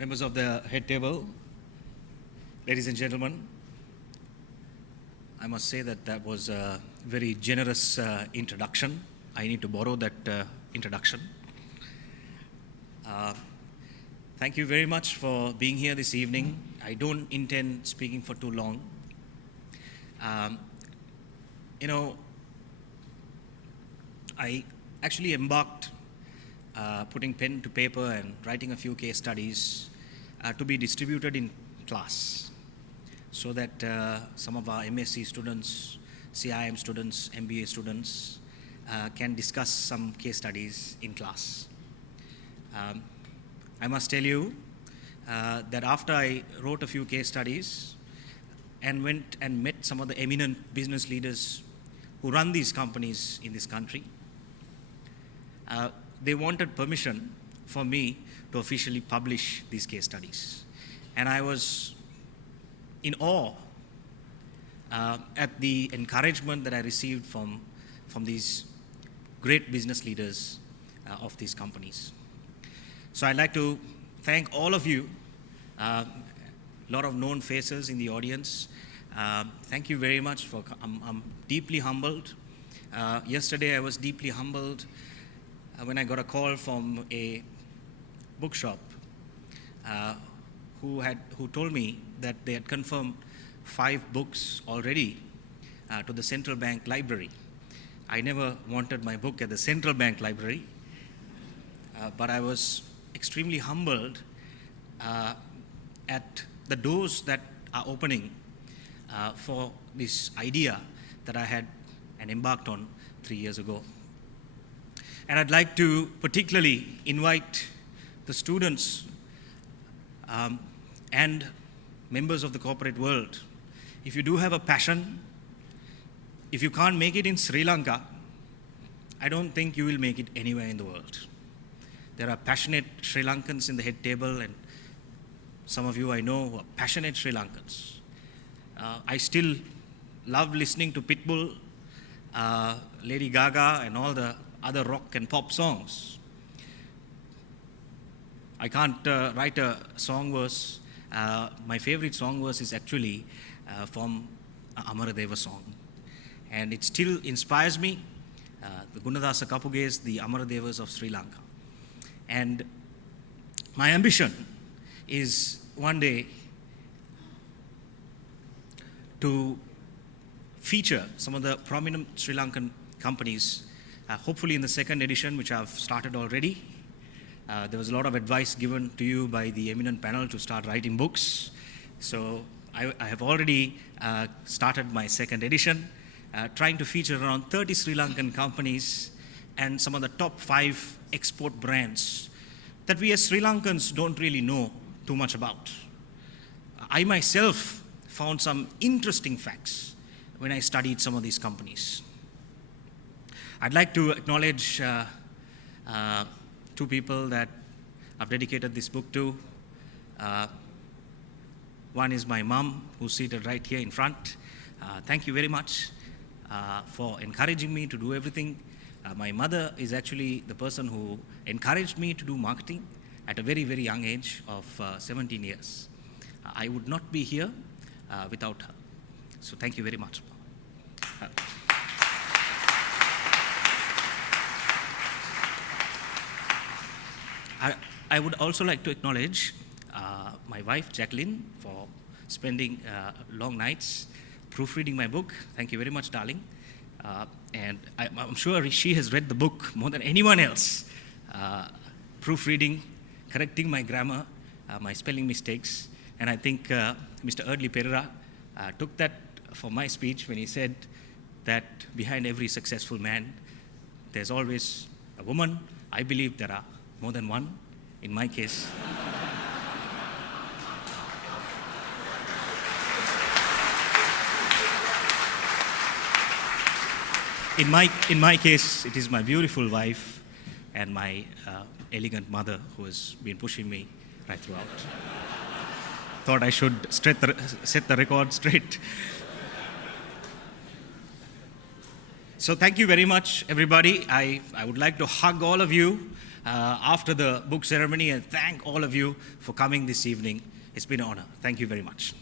members of the head table, ladies and gentlemen, I must say that was a very generous introduction. I need to borrow that introduction. Thank you very much for being here this evening. I don't intend speaking for too long. I actually embarked putting pen to paper and writing a few case studies to be distributed in class so that some of our MSc students, CIM students, MBA students can discuss some case studies in class. I must tell you that after I wrote a few case studies and went and met some of the eminent business leaders who run these companies in this country, they wanted permission for me to officially publish these case studies. And I was in awe at the encouragement that I received from these great business leaders of these companies. So I'd like to thank all of you, a lot of known faces in the audience. Thank you very much. I'm deeply humbled. Yesterday I was deeply humbled when I got a call from a bookshop who told me that they had confirmed 5 books already to the central bank library. I never wanted my book at the central bank library, but I was extremely humbled at the doors that are opening for this idea that I had and embarked on 3 years ago. And I'd like to particularly invite the students and members of the corporate world. If you do have a passion, if you can't make it in Sri Lanka, I don't think you will make it anywhere in the world. There are passionate Sri Lankans in the head table, and some of you I know who are passionate Sri Lankans. I still love listening to Pitbull, Lady Gaga, and all the other rock and pop songs. I can't write a song verse. My favorite song verse is actually from Amaradeva song. And it still inspires me. The Gunadasa Kapuges, the Amaradevas of Sri Lanka. And my ambition is one day to feature some of the prominent Sri Lankan companies, hopefully in the second edition, which I've started already. There was a lot of advice given to you by the eminent panel to start writing books. So I have already started my second edition, trying to feature around 30 Sri Lankan companies and some of the top 5 export brands that we as Sri Lankans don't really know too much about. I myself found some interesting facts when I studied some of these companies. I'd like to acknowledge 2 people that I've dedicated this book to. One is my mom, who's seated right here in front. Thank you very much for encouraging me to do everything. My mother is actually the person who encouraged me to do marketing at a very, very young age of 17 years. I would not be here without her. So thank you very much. I would also like to acknowledge my wife, Jacqueline, for spending long nights proofreading my book. Thank you very much, darling. And I'm sure she has read the book more than anyone else, proofreading, correcting my grammar, my spelling mistakes. And I think Mr. Erdly Pereira took that for my speech when he said that behind every successful man, there's always a woman. I believe there are more than one, in my case. In my case, it is my beautiful wife and my elegant mother who has been pushing me right throughout. Thought I should set the record straight. So thank you very much, everybody. I would like to hug all of you after the book ceremony, and thank all of you for coming this evening. It's been an honor. Thank you very much.